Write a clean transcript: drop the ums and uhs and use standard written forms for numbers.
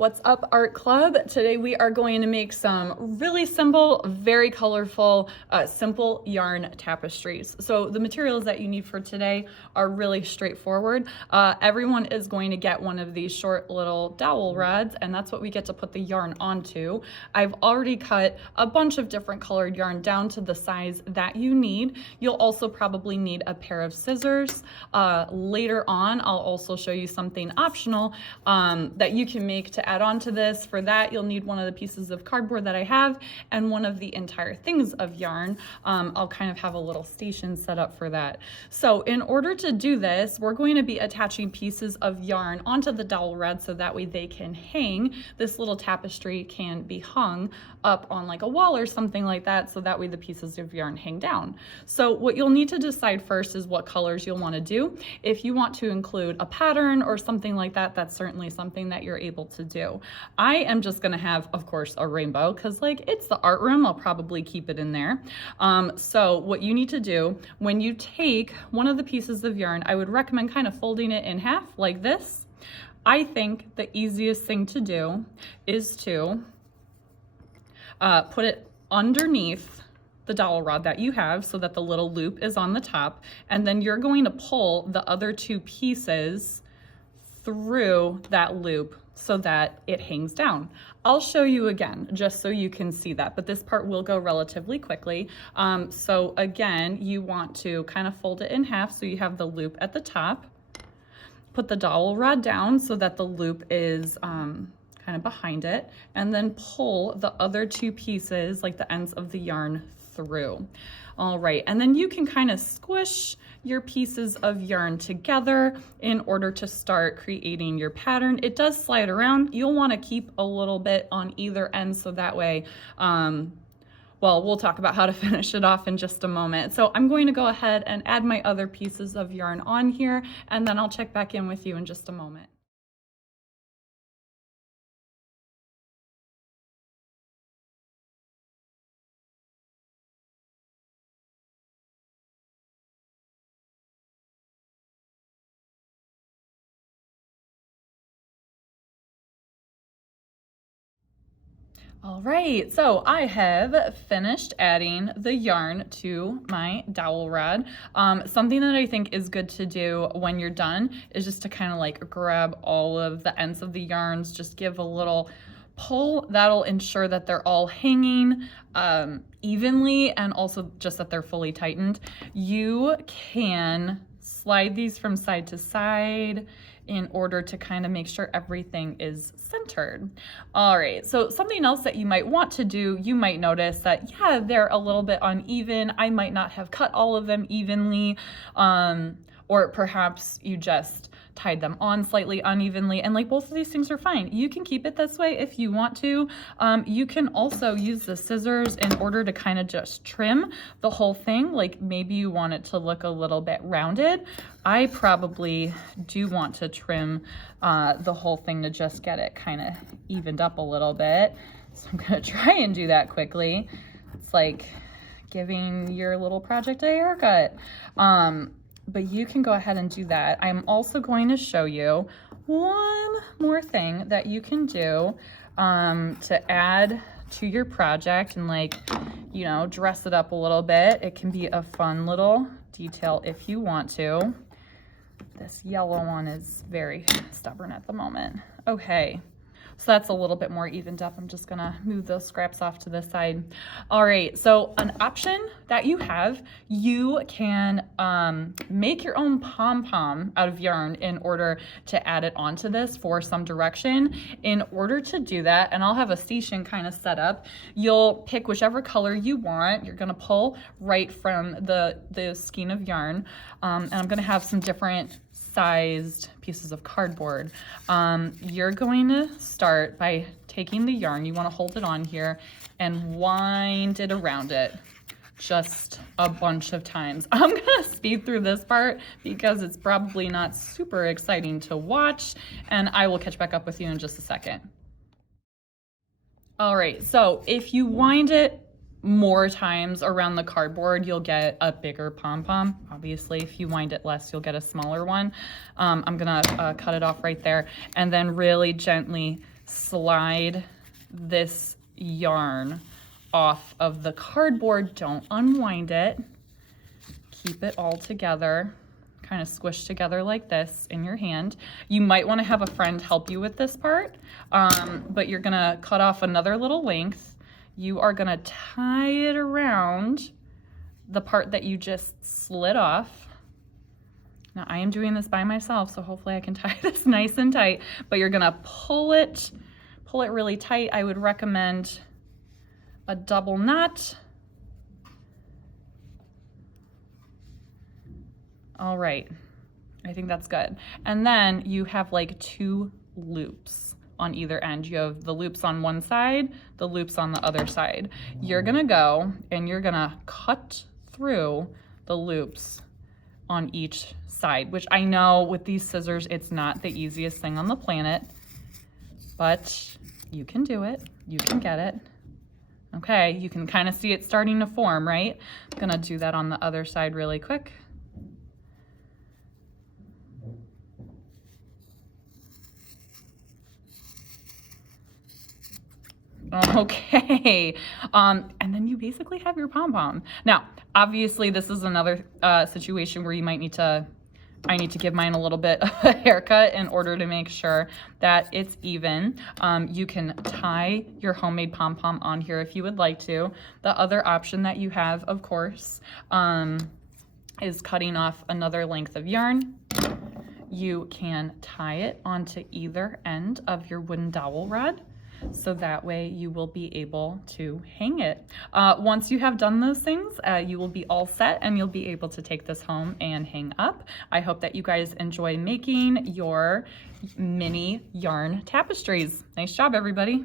What's up, art club? Today we are going to make some really simple, very colorful, simple yarn tapestries. So the materials that you need for today are really straightforward. Everyone is going to get one of these short little dowel rods, and that's what we get to put the yarn onto. I've already cut a bunch of different colored yarn down to the size that you need. You'll also probably need a pair of scissors. Later on, I'll also show you something optional that you can make to add on to this. For that, you'll need one of the pieces of cardboard that I have and one of the entire things of yarn. I'll kind of have a little station set up for that. So in order to do this, we're going to be attaching pieces of yarn onto the dowel rod so that way they can hang. This little tapestry can be hung up on like a wall or something like that, so that way the pieces of yarn hang down. So what you'll need to decide first is what colors you'll want to do. If you want to include a pattern or something like that, that's certainly something that you're able to do. I am just going to have, of course, a rainbow because like it's the art room. I'll probably keep it in there. So what you need to do when you take one of the pieces of yarn, I would recommend kind of folding it in half like this. I think the easiest thing to do is to put it underneath the dowel rod that you have so that the little loop is on the top, and then you're going to pull the other two pieces through that loop so that it hangs down. I'll show you again just so you can see that, but this part will go relatively quickly. So again, you want to kind of fold it in half so you have the loop at the top. Put the dowel rod down so that the loop is kind of behind it, and then pull the other two pieces, like the ends of the yarn, through. All right, and then you can kind of squish your pieces of yarn together in order to start creating your pattern. It does slide around. You'll want to keep a little bit on either end so that way, well, we'll talk about how to finish it off in just a moment. So I'm going to go ahead and add my other pieces of yarn on here, and then I'll check back in with you in just a moment. All right, so I have finished adding the yarn to my dowel rod. Something that I think is good to do when you're done is just to kind of like grab all of the ends of the yarns, just give a little pull. That'll ensure that they're all hanging evenly, and also just that they're fully tightened. You can slide these from side to side in order to kind of make sure everything is centered. All right, so something else that you might want to do, you might notice that, yeah, they're a little bit uneven. I might not have cut all of them evenly, or perhaps you just tied them on slightly unevenly, and like both of these things are fine. You can keep it this way if you want to. You can also use the scissors in order to kind of just trim the whole thing. Like maybe you want it to look a little bit rounded. I probably do want to trim the whole thing to just get it kind of evened up a little bit. So I'm gonna try and do that quickly. It's like giving your little project a haircut. But you can go ahead and do that. I'm also going to show you one more thing that you can do to add to your project and, like, you know, dress it up a little bit. It can be a fun little detail if you want to. This yellow one is very stubborn at the moment. Okay. So that's a little bit more evened up. I'm just gonna move those scraps off to the side. All right, so an option that you have, you can make your own pom-pom out of yarn in order to add it onto this for some direction. In order to do that, and I'll have a station kind of set up, you'll pick whichever color you want. You're gonna pull right from the skein of yarn, and I'm gonna have some different sized pieces of cardboard. You're going to start by taking the yarn, you want to hold it on here and wind it around it just a bunch of times. I'm gonna speed through this part because it's probably not super exciting to watch, and I will catch back up with you in just a second. All right, so if you wind it more times around the cardboard, you'll get a bigger pom-pom. Obviously, if you wind it less, you'll get a smaller one. I'm gonna cut it off right there, and then really gently slide this yarn off of the cardboard. Don't unwind it. Keep it all together, kind of squished together like this in your hand. You might want to have a friend help you with this part, but you're gonna cut off another little length. You are gonna tie it around the part that you just slid off. Now I am doing this by myself, so hopefully I can tie this nice and tight, but you're gonna pull it really tight. I would recommend a double knot. All right, I think that's good. And then you have like 2 loops on either end. You have the loops on one side, the loops on the other side. You're gonna go and you're gonna cut through the loops on each side, which I know with these scissors, it's not the easiest thing on the planet, but you can do it, you can get it. Okay, you can kind of see it starting to form, right? I'm gonna do that on the other side really quick. Okay, and then you basically have your pom-pom. Now, obviously this is another situation where you might need to, I need to give mine a little bit of a haircut in order to make sure that it's even. You can tie your homemade pom-pom on here if you would like to. The other option that you have, of course, is cutting off another length of yarn. You can tie it onto either end of your wooden dowel rod, so that way you will be able to hang it. Once you have done those things, you will be all set and you'll be able to take this home and hang up. I hope that you guys enjoy making your mini yarn tapestries. Nice job, everybody.